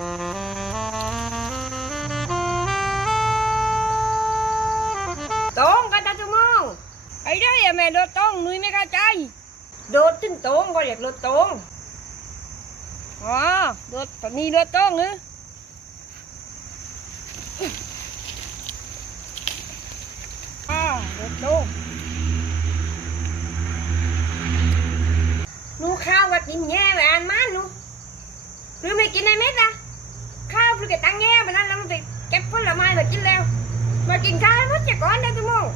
ตรงกันตาตุมองไอ้ได้อะแม่โดดต้องนุ้ยไม่เข้าใจ โดดถึงตรงก็เรียกรถตรงอ๋อโดดตอนนี้โดดต้องหรืออาโดดตรงหนูข้าวว่ากินแง่ไปอ่านมันหนู มากินข้าวให้มดจะก่อนได้ทุกโมง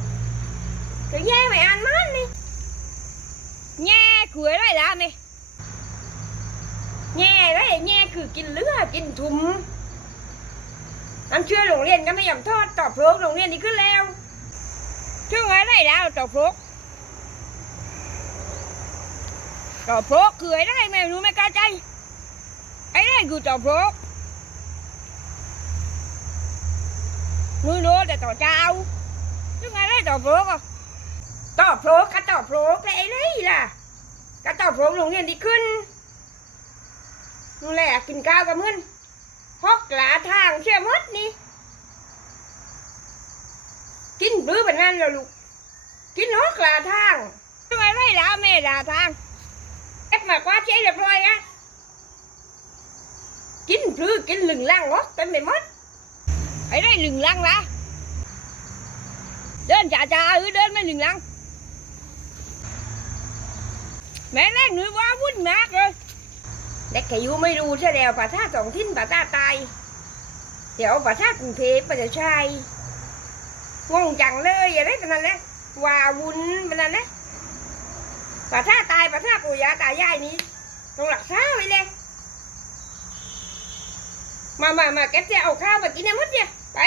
ก็แย่ไปอ่านมันนี่แง่ขวยได้ละแม่แง่เลยแง่คือกินเลือกินถุมน้ำเชื่อโรงเรียนก็ไม่ยอมทอดตอบโปรกโรงเรียนนี้ขึ้นแล้วช่วงไงได้แล้วต่อพรกต่อพรกคือไอ้ได้แม่หนูไม่เข้าใจไอ้ได้คือต่อพรกนูรู้แต่ต่อเจ้าช่วงไงได้ต่อพรกอะ ตอบโปรก ก็ตอบโปรกเลยไอ้เลยล่ะก็ตอบโปรกโรงเรียนดีขึ้นนู่นแหละกินข้าวกับมึนฮอกหลาทางเชื่อมดนี่ กินบื้อแบบนั้นแล้วลูก กินฮอกหลาทางช่วงไงได้แล้วแม่ด่าทางเอ็ดมากว่าเจ๊เรียบร้อยนะกินบื้อกินหลึงล่างฮอกเต็มไปหมดไอ้ได้หนึ่งลังละ นจ่าจ่าเออเดินไม่หนึ่งลัง แม่แรกหนูว่าวุ่นมากเลยเด็กแค่อยู่ไม่รู้ใช่แล้วภาษาสองทิ้นภาษาตาย เดี๋ยวภาษากรุงเทพภาษาชายว่องจังเลยอะไรกันนั่นแหละว่าวุ้นมันนั่นนะภาษาตายภาษาปู่ย่าตายายนี้ต้องรักษาไว้เลยมามามาแกจะเอาข้าวมากินให้หมดเนี่ยไป